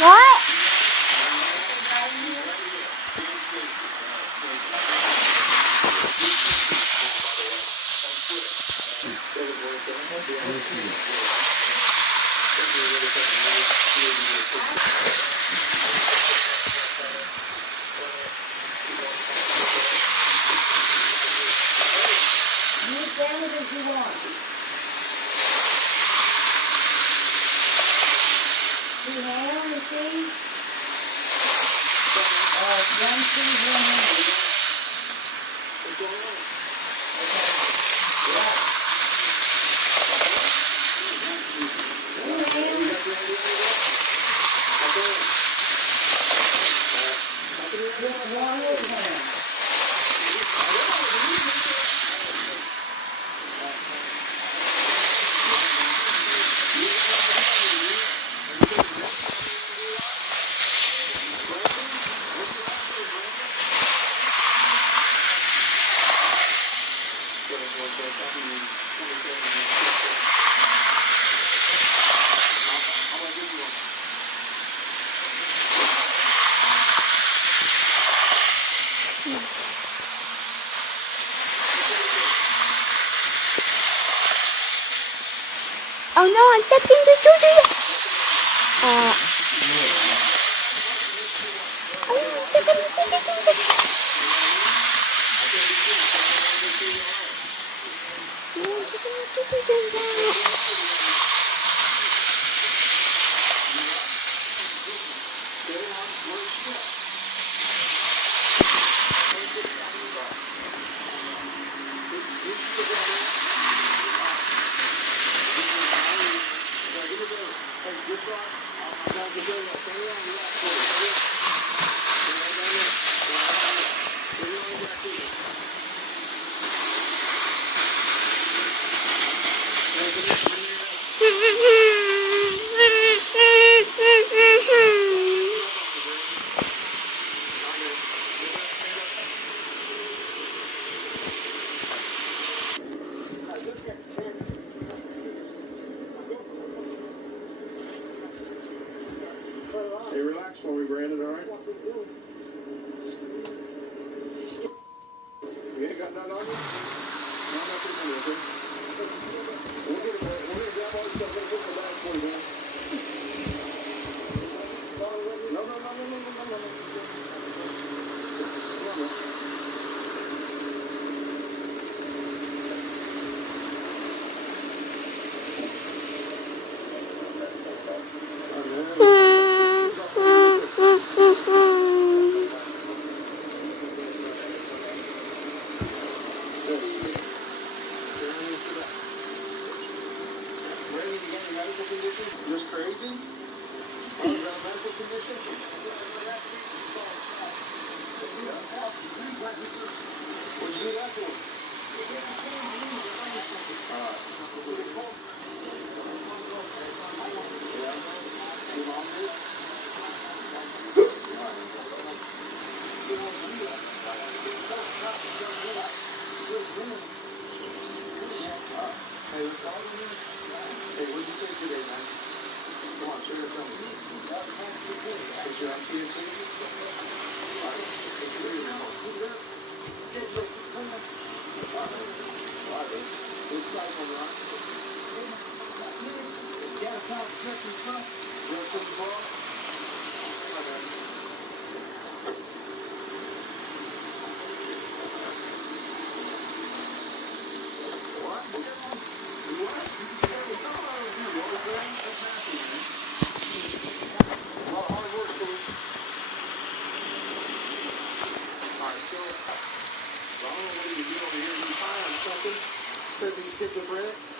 What? You stand it as you want. 2 ham and cheese? One cheese, 1 ham. Just 1 little ham. Oh no, I'm stepping the children. Oh no, I'm stepping the children. Hey, relax for me, Brandon, all right? You ain't got nothing on you? No, nothing on you, okay? We're gonna grab all your stuff and put in the bag for you, man. No. Come on, man. Just crazy? Oh, is that a medical condition? What'd you do that for? Your mom did? Hey, let's go. Hey, what'd you say today, man? Come on, share it with me. Is your TNT? All right. Take it easy, man. All right, baby. What's the size on that? You want some ball? All right, man. What? What? A lot of hard work, so. Alright, so I don't know what he was doing over here. He's high on something. Says he's schizophrenic.